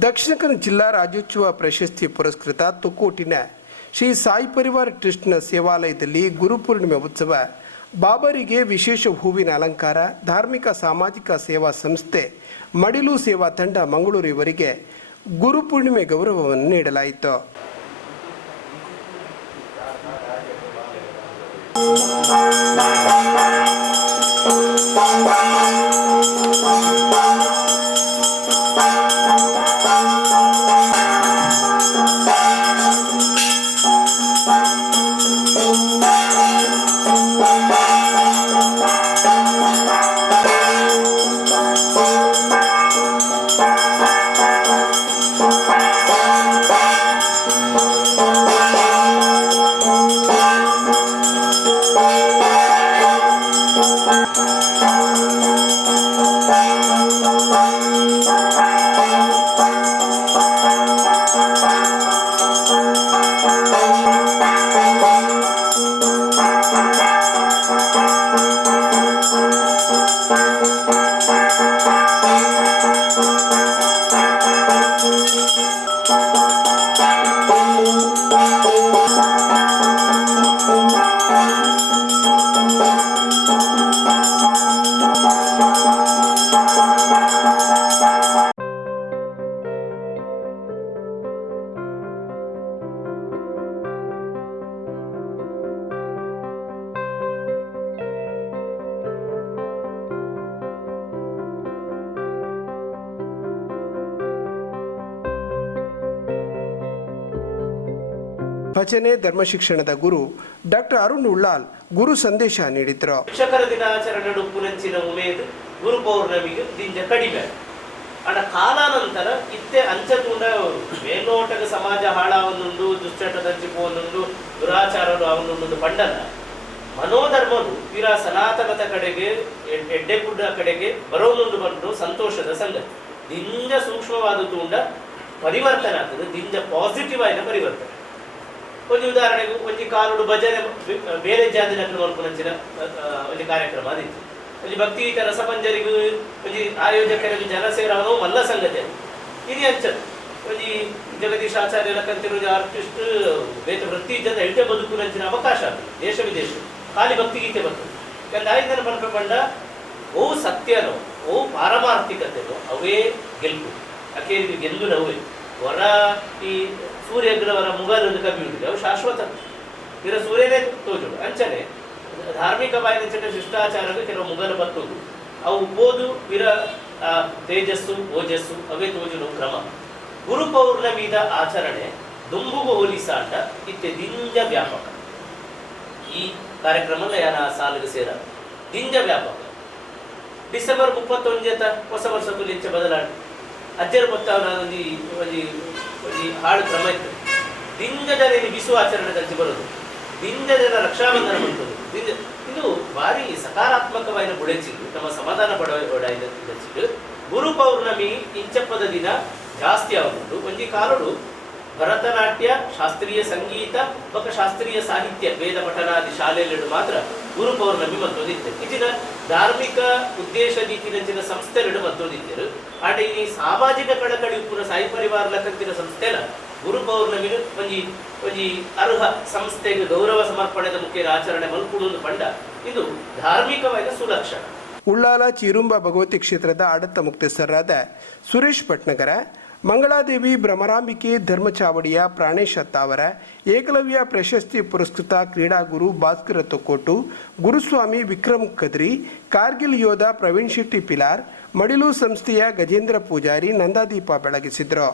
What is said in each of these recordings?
ದಕ್ಷಿಣ ಕನ್ನಡ ಜಿಲ್ಲಾ ರಾಜ್ಯೋತ್ಸವ ಪ್ರಶಸ್ತಿ ಪುರಸ್ಕೃತ ತುಕೋಟಿನ ಶ್ರೀ ಸಾಯಿ ಪರಿವಾರ ಟ್ರಸ್ಟ್ನ ಸೇವಾಲಯದಲ್ಲಿ ಗುರುಪೂರ್ಣಿಮೆ ಉತ್ಸವ, ಬಾಬರಿಗೆ ವಿಶೇಷ ಹೂವಿನ ಅಲಂಕಾರ, ಧಾರ್ಮಿಕ ಸಾಮಾಜಿಕ ಸೇವಾ ಸಂಸ್ಥೆ, ಮಡಿಲು ಸೇವಾ ತಂಡ ಮಂಗಳೂರು ಇವರಿಗೆ ಗುರುಪೂರ್ಣಿಮೆ ಗೌರವವನ್ನು ನೀಡಲಾಯಿತು. ಭಜನೆ ಧರ್ಮ ಶಿಕ್ಷಣದ ಗುರು ಡಾಕ್ಟರ್ ಅರುಣ್ ಉಳ್ಳಾಲ್ ಗುರು ಸಂದೇಶ ನೀಡಿದ್ರು. ಶಿಕ್ಷಕರ ದಿನಾಚರಣೆ ಪುನಂಚಿನ ಉಮೇದು ಗುರು ಪೌರ್ಣಮಿಗೆ ದಿಂಜ ಕಡಿಮೆ. ಅಣ್ಣ ಕಾಲಾನಂತರ ಇತ್ತೆ ಅಂಚತುಂಡ ಮೇಲ್ನೋಟದ ಸಮಾಜ ಹಾಳಾವನ್ನುಂಡು ದುಶ್ಚಟದಂಚಿ ಪೋನುಂಡು ದುರಾಚಾರರು ಅವನುಂಡು ಬಂಡಲ್ಲ ಮನೋಧರ್ಮನು ಇರ ಸನಾತನದ ಕಡೆಗೆ, ಎಡ್- ಎಡ್ಡೆಗುಡ್ಡ ಕಡೆಗೆ ಬರೋನುಂಡು ಬಂದು ಸಂತೋಷದ ಸಂಗತಿ. ದಿಂಜ ಸೂಕ್ಷ್ಮವಾದ ತೂಂಡ ಪರಿವರ್ತನೆ ಆಗ್ತದೆ ದಿಂಜ ಪಾಸಿಟಿವ್ ಆಯ್ನ ಪರಿವರ್ತನೆ. ಒಂದು ಉದಾಹರಣೆಗೂ ಒಂದು ಕಾಲುಡು ಭಜನೆ ಬೇರೆ ಜಾತಿ ನಕಲು ಮಲ್ಪುನಂಚಿನ ಒಂದು ಕಾರ್ಯಕ್ರಮ ಅದಿತ್ತು. ಭಕ್ತಿ ಗೀತ ರಸಪಂಜರಿಗೂ ಒಂದು ಆಯೋಜಕರಿಗೂ ಜನ ಸೇರವನು ಮಲ್ಲ ಸಂಗತಿ ಅದು. ಇದು ಅಂಚದ್ದು ಒಂದು ಜಗದೀಶ್ ಆಚಾರ್ಯರ ಕಂತಿರುವ ಆರ್ಟಿಸ್ಟ್ ಬೇತ ವೃತ್ತಿ ಜನ ಎಳ್ತೆ ಬದುಕುನಂಚಿನ ಅವಕಾಶ ಅದು, ದೇಶ ವಿದೇಶ. ಖಾಲಿ ಭಕ್ತಿಗೀತೆ ಬರ್ತದೆ ಯಾಕಂದ್ರೆ ಆಯ್ತು ಮನಪ ಬಂಡ ಓ ಸತ್ಯನೋ ಓ ಪಾರಮಾರ್ಥಿಕತೆನೋ ಅವೇ ಯಾಕೆ ಇದು ಗೆಲ್ಲು ನೋವೇ ಹೊರ ಈ ಸೂರ್ಯಗ್ರವರ ಮುಗಲನ್ನು ಕಮ್ಮಿ ಅವು ಶಾಶ್ವತ. ಇದರ ಸೂರ್ಯನೇ ತೋಜುಡು ಅಂಚನೆ, ಧಾರ್ಮಿಕ ಬಾಯಿನ ಶಿಷ್ಟಾಚಾರಕ್ಕೆ ಕೆಲವು ಮುಗಲು ಬತ್ತೋದು ಅವು ಓದು ವಿರ ತೇಜಸ್ಸು, ಓಜಸ್ಸು, ಅವೇ ತೋಜುಡು ಕ್ರಮ. ಗುರು ಪೌರ್ಣಮಿದ ಆಚರಣೆ, ದುಂಬುಗು ಹೋಲಿಸಾಟ ಇತ್ತೆ ದಿಂಜ ವ್ಯಾಪಕ. ಈ ಕಾರ್ಯಕ್ರಮದ ಯಾನ ಸಾಲಿಗೆ ಸೇರ. ದಿಂಜ ವ್ಯಾಪಕ. ಡಿಸೆಂಬರ್ ಮುಪ್ಪತ್ತೊಂದನೇತ ಹೊಸ ವರ್ಷ ತುಲಿಂಚ ಬದಲಾಡಿ ಅಜ್ಜರ ಒಂದು ಒಂದು ಹಾಳು ಕ್ರಮ ಇತ್ತು. ದಿಂಗದಲ್ಲಿ ಜನ ಬಿಸು ಆಚರಣೆ ತಂಚಿ ಬರೋದು. ಜನ ರಕ್ಷಾಬಂಧನ ಬಂತದ್ದು ದಿಂಗ ಇದು ಭಾರಿ ಸಕಾರಾತ್ಮಕವಾದ ಬುಡೆಚಿದ್ದು ನಮ್ಮ ಸಮಾಧಾನ ಪಡ ಬಡಚಿದ್ದು ಗುರು ಪೌರ್ಣಮಿ ಇಂಚಪ್ಪದ ದಿನ ಜಾಸ್ತಿ ಆಗುವುದು. ಒಂಜಿ ಕಾಲಡು ಭರತನಾಟ್ಯ, ಶಾಸ್ತ್ರೀಯ ಸಂಗೀತ, ಮತ್ತು ಶಾಸ್ತ್ರೀಯ ಸಾಹಿತ್ಯ, ವೇದ ಪಠನಾದಿ ಶಾಲೆಯಲ್ಲಿ ಮಾತ್ರ ಗುರು ಪೌರ್ಣಮಿ ಮತ್ತೊಂದಿತ್ತೆ. ಇದಿನ ಧಾರ್ಮಿಕ ಉದ್ದೇಶ ನೀತಿನಂಚಿನ ಸಂಸ್ಥೆಗಳು ಮತ್ತೊಂದಿದ್ದರು ಆಟ ಈ ಸಾಮಾಜಿಕ ಕಳಕಳಿ ಪೂರ ಸಾಯಿ ಪರಿವಾರ ಲಕ್ಕಂತಿನ ಸಂಸ್ಥೆಲ ಗುರು ಪೌರ್ಣಮಿ ಒಂಜಿ ಒಂಜಿ ಅರ್ಹ ಸಂಸ್ಥೆಗೆ ಗೌರವ ಸಮರ್ಪಣೆದ ಮುಖ್ಯ ಆಚರಣೆ ಮಲ್ಪುಡು ಪಂಡ ಇದು ಧಾರ್ಮಿಕವಾದ ಸುಲಕ್ಷಣ. ಉಳ್ಳಾಲ ಚಿರುಂಬ ಭಗವತಿ ಕ್ಷೇತ್ರದ ಆಡತ್ತ ಮುಕ್ತಸ್ಥರಾದ ಸುರೇಶ್ ಭಟ್ನಗರ ಮಂಗಳಾದೇವಿ ಭ್ರಮರಾಂಬಿಕೆ ಧರ್ಮಚಾವಡಿಯ ಪ್ರಾಣೇಶ ತಾವರ, ಏಕಲವ್ಯ ಪ್ರಶಸ್ತಿ ಪುರಸ್ಕೃತ ಕ್ರೀಡಾಗುರು ಭಾಸ್ಕರ ತೊಕ್ಕೋಟು, ಗುರುಸ್ವಾಮಿ ವಿಕ್ರಮ್ ಕದ್ರಿ, ಕಾರ್ಗಿಲ್ ಯೋಧ ಪ್ರವೀಣ್ ಶೆಟ್ಟಿ ಪಿಲಾರ್, ಮಡಿಲು ಸಂಸ್ಥೆಯ ಗಜೇಂದ್ರ ಪೂಜಾರಿ ನಂದಾದೀಪ ಬೆಳಗಿಸಿದ್ರು.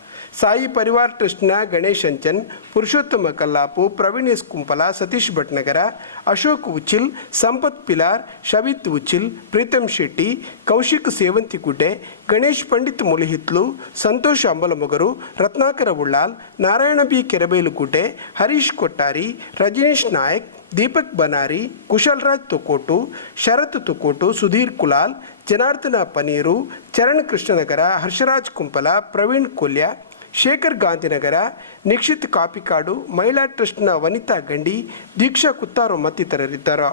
ಸಾಯಿ ಪರಿವಾರ್ ಟ್ರಸ್ಟ್ನ ಗಣೇಶ್ ಅಂಚನ್, ಪುರುಷೋತ್ತಮ ಕಲ್ಲಾಪು, ಪ್ರವೀಣ್ ಎಸ್ ಕುಂಪಲ, ಸತೀಶ್ ಭಟ್ನಗರ, ಅಶೋಕ್ ಉಚ್ಚಿಲ್, ಸಂಪತ್ ಪಿಲಾರ್, ಶವಿತ್ ಉಚ್ಚಿಲ್ ಪ್ರೀತಮ್ ಶೆಟ್ಟಿ, ಕೌಶಿಕ್ ಸೇವಂತಿಗುಡ್ಡೆ ಗಣೇಶ್ ಪಂಡಿತ್ ಮುಲಿಹಿತ್ಲು, ಸಂತೋಷ್ ಅಂಬಲಮೊಗರು, ರತ್ನಾಕರ ಉಳ್ಳಾಲ್, ನಾರಾಯಣ ಬಿ ಕೆರಬೈಲುಗುಡ್ಡೆ ಹರೀಶ್ ಕೊಟ್ಟಾರಿ, ರಜನೀಶ್ ನಾಯಕ್, ದೀಪಕ್ ಬನಾರಿ ಕುಶಲ್ರಾಜ್ ತುಕೋಟು, ಶರತ್ ತುಕೋಟು, ಸುಧೀರ್ ಕುಲಾಲ್, ಜನಾರ್ದನ ಪನೀರು, ಚರಣ್ ಕೃಷ್ಣನಗರ, ಹರ್ಷರಾಜ್ ಕುಂಪಲ, ಪ್ರವೀಣ್ ಕೊಲ್ಯ ಶೇಖರ್ ಗಾಂಧಿನಗರ ನಿಕ್ಷಿತ್ ಕಾಪಿಕಾಡು ಮಹಿಳಾ ಟ್ರಸ್ಟ್ನ ವನಿತಾ ಗಂಡಿ ದೀಕ್ಷಾ ಕುತ್ತಾರು ಮತ್ತಿತರರಿದ್ದರು.